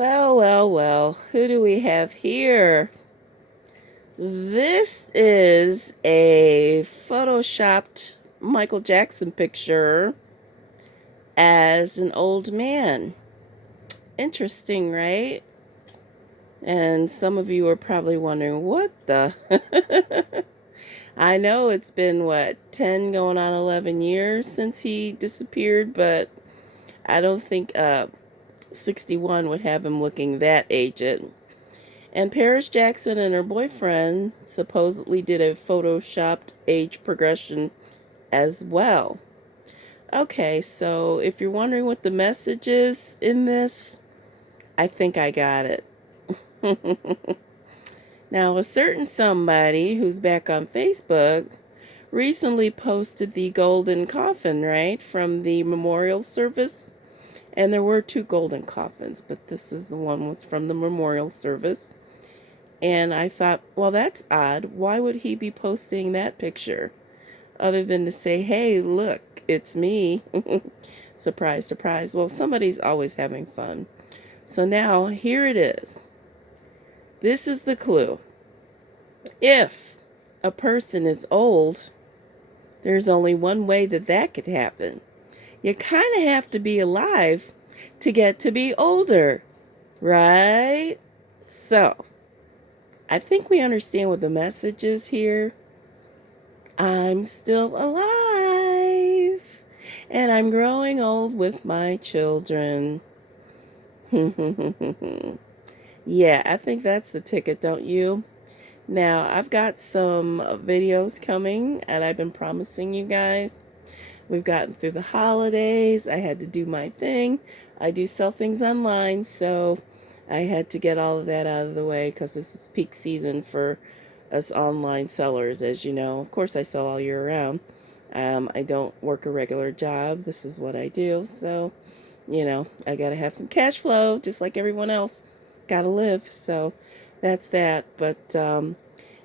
Well, who do we have here? This is a photoshopped Michael Jackson picture as an old man. Interesting, right? And some of you are probably wondering, what the? I know it's been, 10 going on 11 years since he disappeared, but I don't think 61 would have him looking that aged. And Paris Jackson and her boyfriend supposedly did a photoshopped age progression as well. Okay, so if you're wondering what the message is in this, I think I got it. Now, a certain somebody who's back on Facebook recently posted the golden coffin, right, from the memorial service. And there were two golden coffins, but this is the one was from the memorial service. And I thought, well, that's odd. Why would he be posting that picture? Other than to say, hey, look, it's me. Surprise, surprise. Well, somebody's always having fun. So now, here it is. This is the clue. If a person is old, there's only one way that could happen. You kind of have to be alive to get to be older, right? So, I think we understand what the message is here. I'm still alive, and I'm growing old with my children. Yeah, I think that's the ticket, don't you? Now, I've got some videos coming, and I've been promising you guys. We've gotten through the holidays. I had to do my thing. I do sell things online, so I had to get all of that out of the way because this is peak season for us online sellers, as you know. Of course, I sell all year round. I don't work a regular job. This is what I do. So, I got to have some cash flow just like everyone else. Got to live. So that's that. But,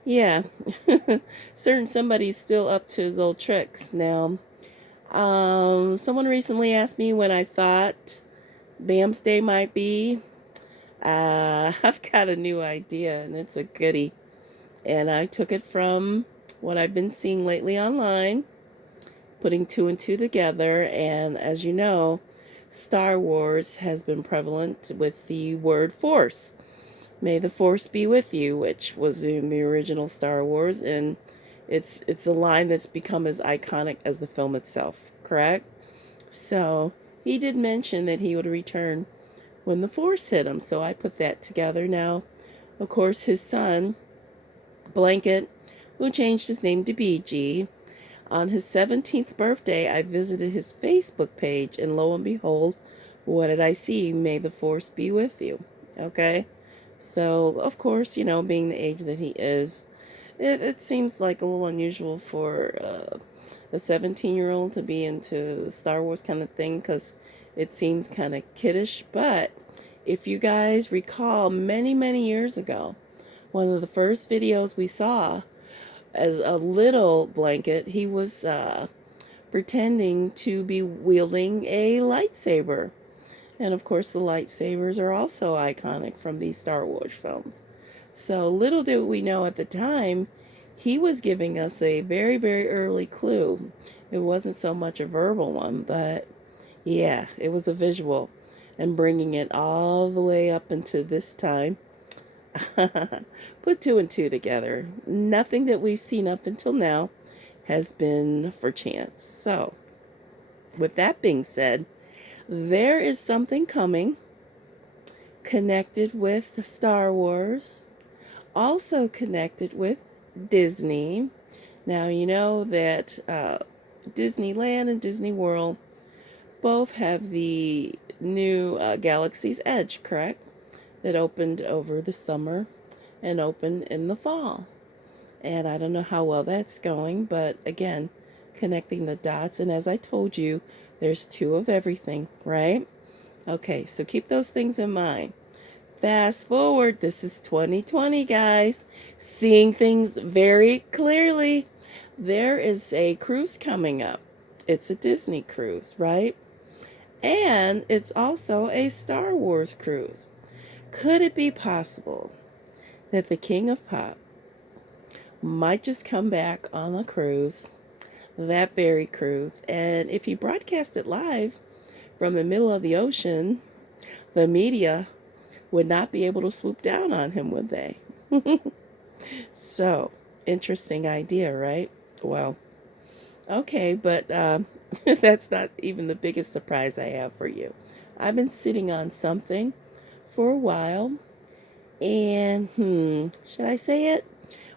yeah, certain somebody's still up to his old tricks. Now, someone recently asked me when I thought Bam's Day might be. I've got a new idea, and it's a goodie. And I took it from what I've been seeing lately online, putting two and two together. And as you know, Star Wars has been prevalent with the word force. May the force be with you, which was in the original Star Wars, and it's a line that's become as iconic as the film itself, correct? So he did mention that he would return when the force hit him, so I put that together. Now, of course, his son, Blanket, who changed his name to BG, on his 17th birthday, I visited his Facebook page, and lo and behold, what did I see? May the force be with you. Okay? So, of course, being the age that he is, it seems like a little unusual for a 17-year-old to be into the Star Wars kind of thing because it seems kind of kiddish. But if you guys recall, many, many years ago, one of the first videos we saw as a little Blanket, he was pretending to be wielding a lightsaber. And of course, the lightsabers are also iconic from these Star Wars films. So little did we know at the time, he was giving us a very, very early clue. It wasn't so much a verbal one, but yeah, it was a visual. And bringing it all the way up into this time. Put two and two together. Nothing that we've seen up until now has been for chance. So, with that being said, there is something coming connected with Star Wars, also connected with Disney. Now, you know that Disneyland and Disney World both have the new Galaxy's Edge, correct? That opened over the summer and opened in the fall. And I don't know how well that's going, but again, connecting the dots. And as I told you, there's two of everything, right? Okay, so keep those things in mind. Fast forward, this is 2020, guys. Seeing things very clearly. There is a cruise coming up. It's a Disney cruise, right? And it's also a Star Wars cruise. Could it be possible that the king of pop might just come back on a cruise, that very cruise, and if he broadcast it live from the middle of the ocean, the media would not be able to swoop down on him, would they? So, interesting idea, right? Well, okay, but that's not even the biggest surprise I have for you. I've been sitting on something for a while, and should I say it?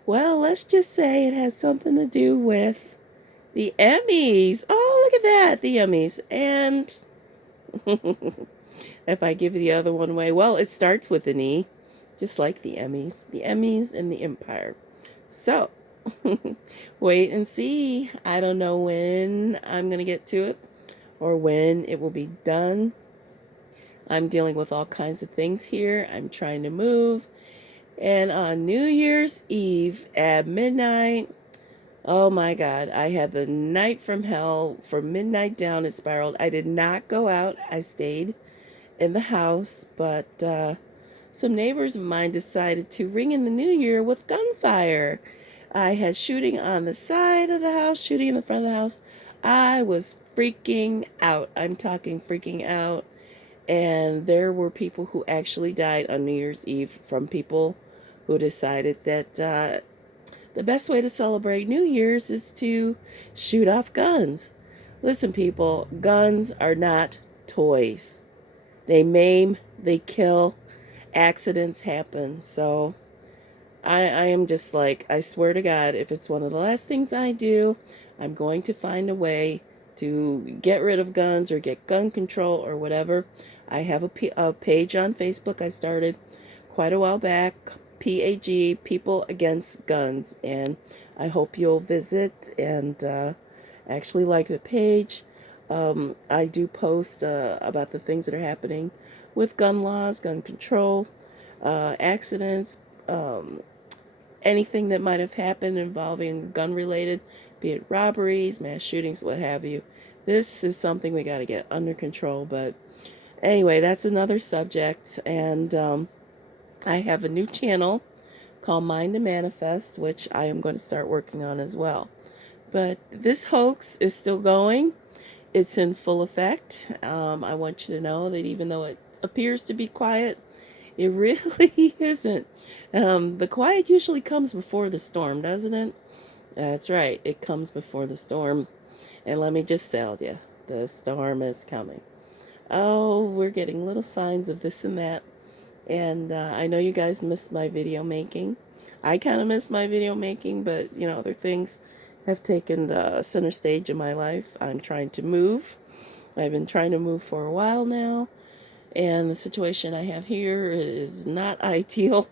Well, let's just say it has something to do with the Emmys. Oh, look at that, the Emmys. And if I give the other one away, well, it starts with an E, just like the Emmys and the Empire. So, wait and see. I don't know when I'm going to get to it or when it will be done. I'm dealing with all kinds of things here. I'm trying to move. And on New Year's Eve at midnight, oh my God, I had the night from hell. From midnight down, it spiraled. I did not go out. I stayed in the house, but some neighbors of mine decided to ring in the new year with gunfire. I had shooting on the side of the house, shooting in the front of the house. I was freaking out. I'm talking freaking out. And there were people who actually died on New Year's Eve from people who decided that the best way to celebrate New Year's is to shoot off guns. Listen, people, guns are not toys. They maim, they kill, accidents happen. So I am just like, I swear to God, if it's one of the last things I do, I'm going to find a way to get rid of guns or get gun control or whatever. I have a page on Facebook I started quite a while back, PAG, People Against Guns, and I hope you'll visit and actually like the page. I do post about the things that are happening with gun laws, gun control, accidents, anything that might have happened involving gun related, be it robberies, mass shootings, what have you. This is something we got to get under control. But anyway, that's another subject. And I have a new channel called Mind to Manifest, which I am going to start working on as well. But this hoax is still going. It's in full effect. I want you to know that even though it appears to be quiet, it really isn't. The quiet usually comes before the storm, doesn't it? That's right. It comes before the storm. And let me just tell you, the storm is coming. Oh, we're getting little signs of this and that. And I know you guys miss my video making. I kind of miss my video making, but, you know, other things have taken the center stage in my life. I'm trying to move. I've been trying to move for a while now. And the situation I have here is not ideal.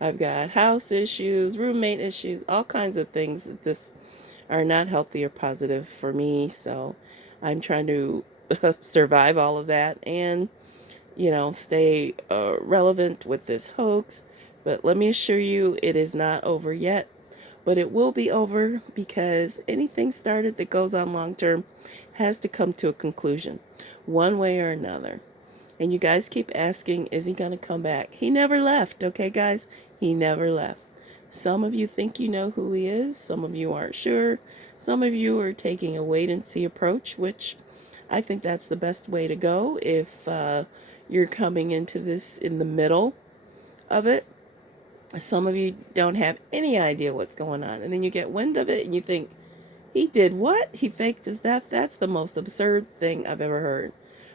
I've got house issues, roommate issues, all kinds of things that just are not healthy or positive for me. So I'm trying to survive all of that and, you know, stay relevant with this hoax. But let me assure you, it is not over yet. But it will be over because anything started that goes on long term has to come to a conclusion, one way or another. And you guys keep asking, is he going to come back? He never left, okay, guys? He never left. Some of you think you know who he is. Some of you aren't sure. Some of you are taking a wait-and-see approach, which I think that's the best way to go if you're coming into this in the middle of it. Some of you don't have any idea what's going on. And then you get wind of it and you think, he did what? He faked his death? That's the most absurd thing I've ever heard.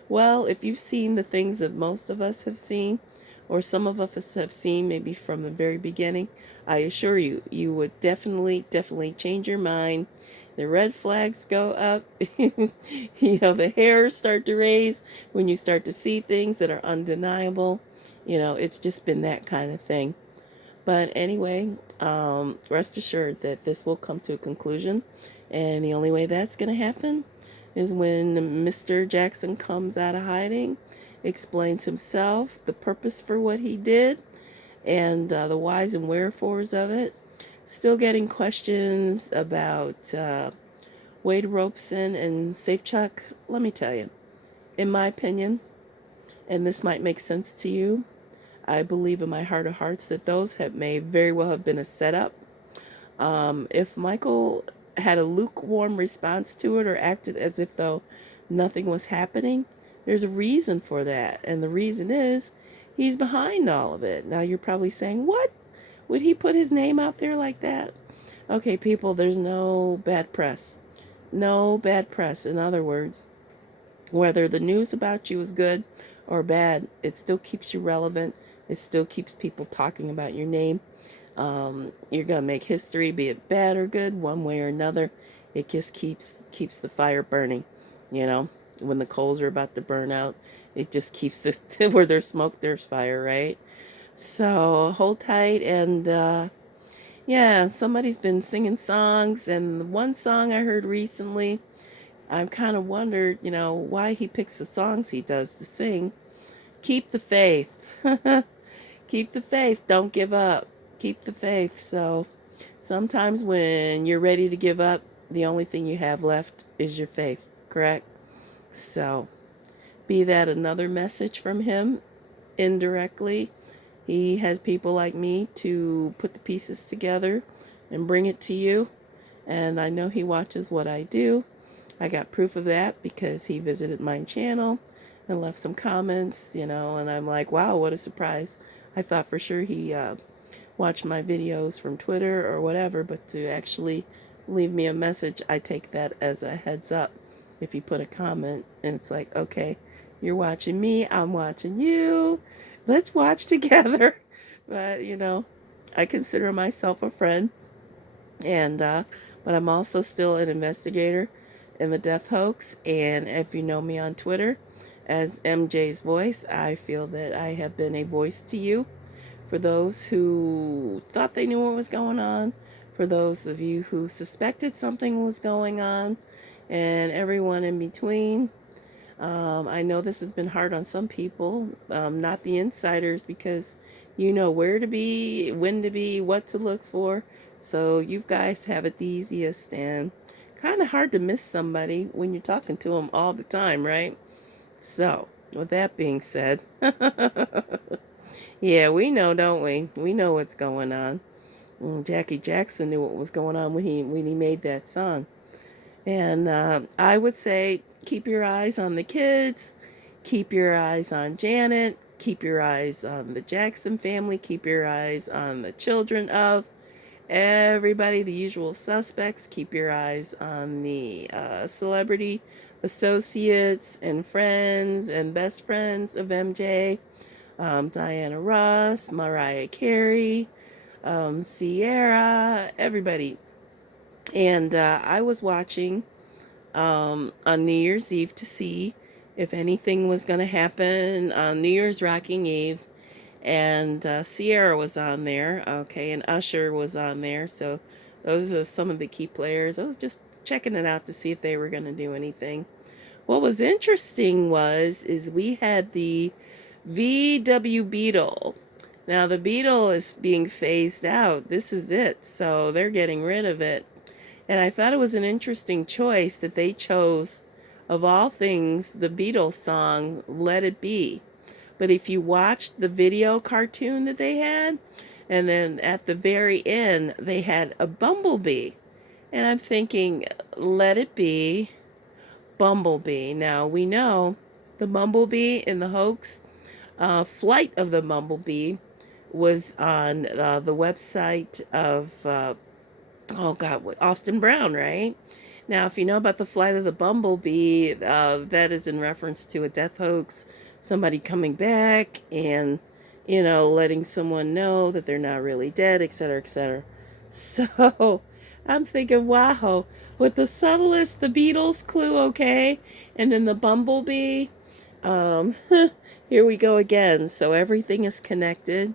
Well, if you've seen the things that most of us have seen, or some of us have seen maybe from the very beginning, I assure you, you would definitely change your mind. The red flags go up. You know, the hairs start to raise when you start to see things that are undeniable. You know, it's just been that kind of thing. But anyway, rest assured that this will come to a conclusion. And the only way that's going to happen is when Mr. Jackson comes out of hiding, explains himself, the purpose for what he did, and the whys and wherefores of it. Still getting questions about Wade Robeson and Safechuck. Let me tell you, in my opinion, and this might make sense to you, I believe in my heart of hearts that those may very well have been a setup. If Michael had a lukewarm response to it or acted as if though nothing was happening, there's a reason for that. And the reason is he's behind all of it. Now you're probably saying, what? Would he put his name out there like that? Okay, people, there's no bad press. No bad press. In other words, whether the news about you is good or bad, it still keeps you relevant. It still keeps people talking about your name. You're gonna make history, be it bad or good, one way or another. It just keeps the fire burning. You know, when the coals are about to burn out, it just keeps it where there's smoke, there's fire, right? So hold tight, and yeah, somebody's been singing songs, and the one song I heard recently, I've kind of wondered, why he picks the songs he does to sing. Keep the faith. Keep the faith. Don't give up. Keep the faith. So sometimes when you're ready to give up, the only thing you have left is your faith, correct? So be that another message from him indirectly. He has people like me to put the pieces together and bring it to you. And I know he watches what I do. I got proof of that because he visited my channel and left some comments, and I'm like, wow, what a surprise. I thought for sure he watched my videos from Twitter or whatever, but to actually leave me a message, I take that as a heads up. If you put a comment and it's like, okay, you're watching me, I'm watching you, let's watch together. But, I consider myself a friend, and but I'm also still an investigator in the death hoax. And if you know me on Twitter as MJ's Voice, I feel that I have been a voice to you for those who thought they knew what was going on, for those of you who suspected something was going on, and everyone in between. I know this has been hard on some people, not the insiders, because you know where to be, when to be, what to look for. So you guys have it the easiest, and kind of hard to miss somebody when you're talking to them all the time, right? So, with that being said, yeah, we know, don't we? We know what's going on. Jackie Jackson knew what was going on when he made that song. And I would say keep your eyes on the kids, keep your eyes on Janet, keep your eyes on the Jackson family, keep your eyes on the children of everybody, the usual suspects. Keep your eyes on the celebrity associates and friends and best friends of MJ, Diana Ross, Mariah Carey, Sierra, everybody. And I was watching on New Year's Eve to see if anything was going to happen on New Year's Rocking Eve. And Sierra was on there, okay, and Usher was on there. So those are some of the key players. I was just checking it out to see if they were going to do anything. What was interesting is we had the VW Beetle. Now the Beetle is being phased out. This is it. So they're getting rid of it. And I thought it was an interesting choice that they chose, of all things, the Beatles song, Let It Be. But if you watched the video cartoon that they had, and then at the very end, they had a bumblebee. And I'm thinking, let it be Bumblebee. Now, we know the bumblebee in the hoax, Flight of the Bumblebee, was on the website of, oh God, what, Austin Brown, right? Now, if you know about the Flight of the Bumblebee, that is in reference to a death hoax, somebody coming back and, letting someone know that they're not really dead, etc., etc. So I'm thinking, wow, with the subtlest, the Beatles clue, okay, and then the Bumblebee, um, here we go again. So everything is connected.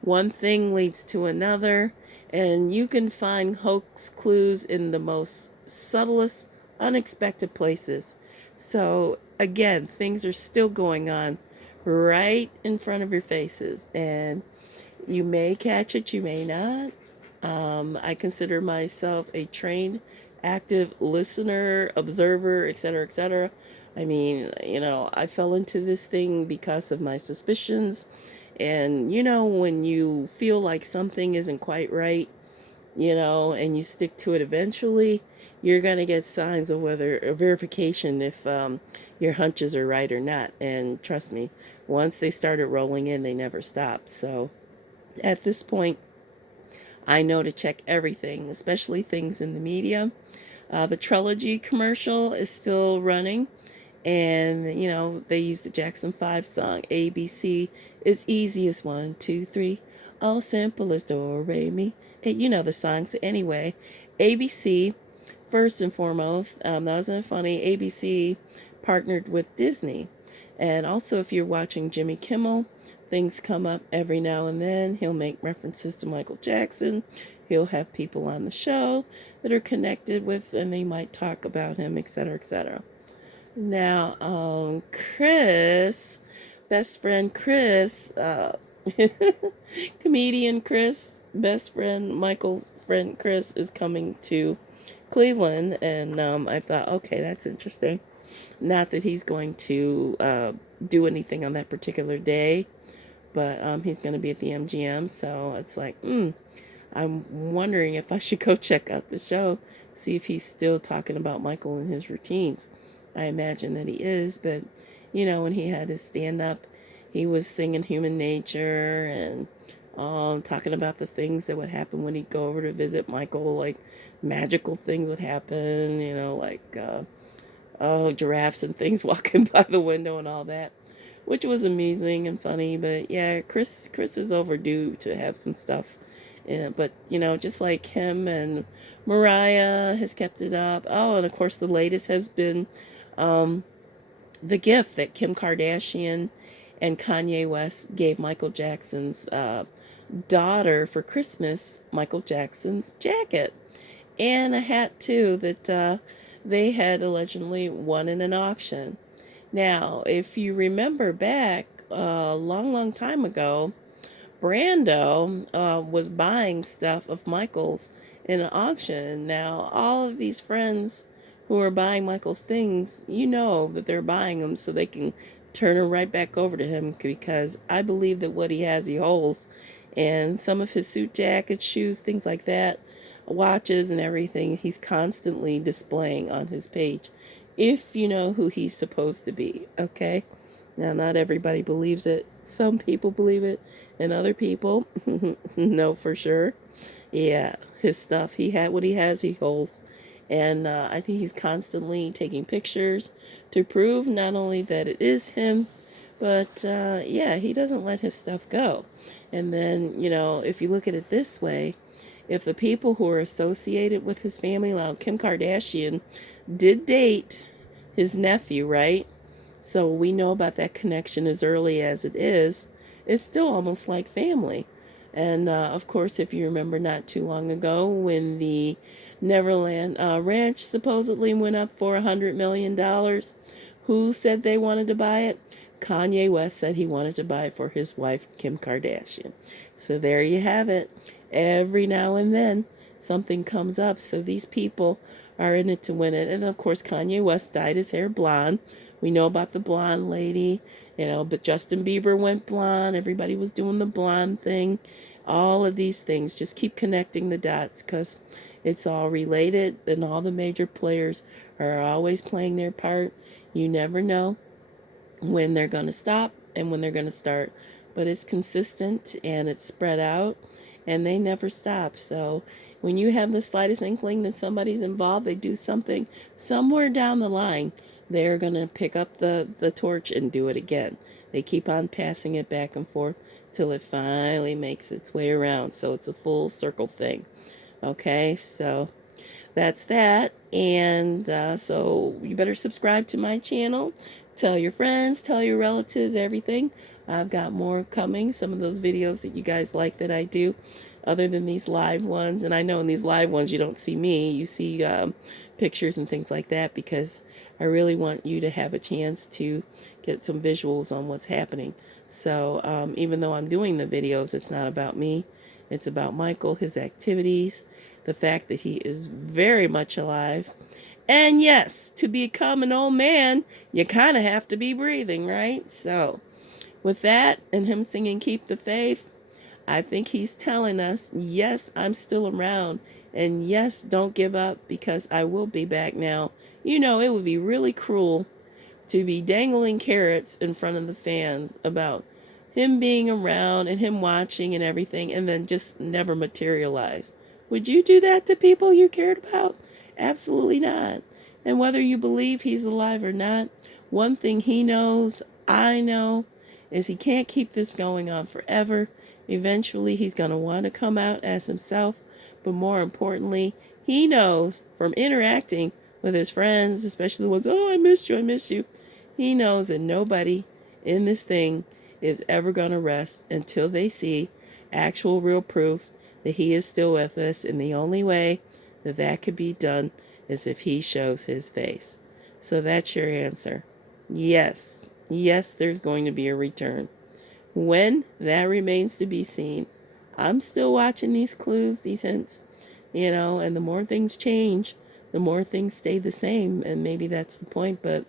One thing leads to another, and you can find hoax clues in the most subtlest, unexpected places. So again, things are still going on right in front of your faces, and you may catch it, you may not. I consider myself a trained, active listener, observer, etc., etc. I mean, I fell into this thing because of my suspicions, And you know, when you feel like something isn't quite right, you know, and you stick to it eventually, you're going to get signs of whether a verification if your hunches are right or not. And trust me, once they started rolling in, they never stopped. So at this point, I know to check everything, especially things in the media. The Trilogy commercial is still running, and you know they use the Jackson 5 song ABC is easy as 1 2 3, all simple as do re mi. And you know the songs anyway. ABC, first and foremost, that wasn't funny. ABC partnered with Disney, and also if you're watching Jimmy Kimmel, things come up every now and then. He'll make references to Michael Jackson. He'll have people on the show that are connected with, and they might talk about him, etc., etc. Now, Chris, best friend Chris, comedian Chris, best friend Michael's friend Chris is coming to Cleveland, and I thought, okay, that's interesting. Not that he's going to do anything on that particular day, but he's going to be at the MGM, so it's like, I'm wondering if I should go check out the show, see if he's still talking about Michael and his routines. I imagine that he is, but you know, when he had his stand up, he was singing Human Nature and talking about the things that would happen when he'd go over to visit Michael, like magical things would happen, you know, like giraffes and things walking by the window and all that, which was amusing and funny. But yeah, Chris is overdue to have some stuff. Yeah, but you know, just like him and Mariah has kept it up. Oh, and of course the latest has been um, the gift that Kim Kardashian and Kanye West gave Michael Jackson's daughter for Christmas. Michael Jackson's jacket and a hat too that they had allegedly won in an auction. Now, if you remember back a long time ago, Brando was buying stuff of Michael's in an auction. Now, all of these friends who are buying Michael's things, you know that they're buying them so they can turn them right back over to him, because I believe that what he has, he holds. And some of his suit jackets, shoes, things like that, watches and everything, he's constantly displaying on his page. If you know who he's supposed to be, okay? Now, not everybody believes it. Some people believe it, and other people know for sure. Yeah, his stuff, he had what he has, he holds. And I think he's constantly taking pictures to prove not only that it is him, but yeah, he doesn't let his stuff go. And then, you know, if you look at it this way, if the people who are associated with his family, like Kim Kardashian, did date his nephew, right? So we know about that connection as early as it is. It's still almost like family. And of course, if you remember not too long ago when the Neverland Ranch supposedly went up for $100 million, who said they wanted to buy it? Kanye West said he wanted to buy it for his wife, Kim Kardashian. So there you have it. Every now and then, something comes up. So these people are in it to win it. And of course, Kanye West dyed his hair blonde. We know about the blonde lady, you know, but Justin Bieber went blonde. Everybody was doing the blonde thing. All of these things, just keep connecting the dots, because it's all related, and all the major players are always playing their part. You never know when they're going to stop and when they're going to start, but it's consistent and it's spread out, and they never stop. So when you have the slightest inkling that somebody's involved, they do something somewhere down the line, they're going to pick up the torch and do it again. They keep on passing it back and forth till it finally makes its way around. So it's a full circle thing. Okay, so that's that. And so you better subscribe to my channel. Tell your friends, tell your relatives, everything. I've got more coming. Some of those videos that you guys like that I do, other than these live ones. And I know in these live ones you don't see me. You see pictures and things like that, because I really want you to have a chance to get some visuals on what's happening. So even though I'm doing the videos, it's not about me. It's about Michael, his activities, the fact that he is very much alive. And yes, to become an old man, you kind of have to be breathing, right? So With that and him singing Keep the Faith, I think he's telling us, yes, I'm still around. And yes, don't give up because I will be back now. You know, it would be really cruel to be dangling carrots in front of the fans about him being around and him watching and everything and then just never materialize. Would you do that to people you cared about? Absolutely not. And whether you believe he's alive or not, one thing he knows, I know, is he can't keep this going on forever. Eventually, he's going to want to come out as himself. But more importantly, he knows from interacting with his friends, especially the ones, oh, I miss you. He knows that nobody in this thing is ever going to rest until they see actual real proof that he is still with us. And the only way that that could be done is if he shows his face. So that's your answer. Yes. Yes, there's going to be a return. When? That remains to be seen. I'm still watching these clues, these hints, and the more things change, the more things stay the same. And maybe that's the point, but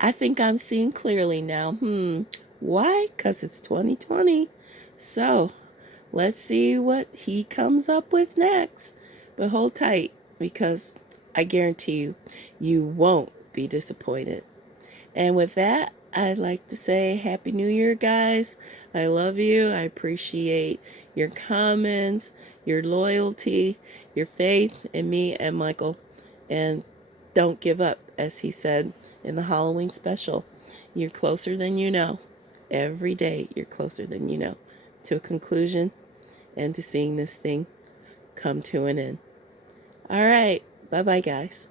I think I'm seeing clearly now. Why? Because it's 2020. So let's see what he comes up with next. But hold tight because I guarantee you, you won't be disappointed. And with that, I'd like to say Happy New Year, guys. I love you. I appreciate your comments, your loyalty, your faith in me and Michael. And don't give up, as he said in the Halloween special. You're closer than you know. Every day, you're closer than you know to a conclusion and to seeing this thing come to an end. All right. Bye-bye, guys.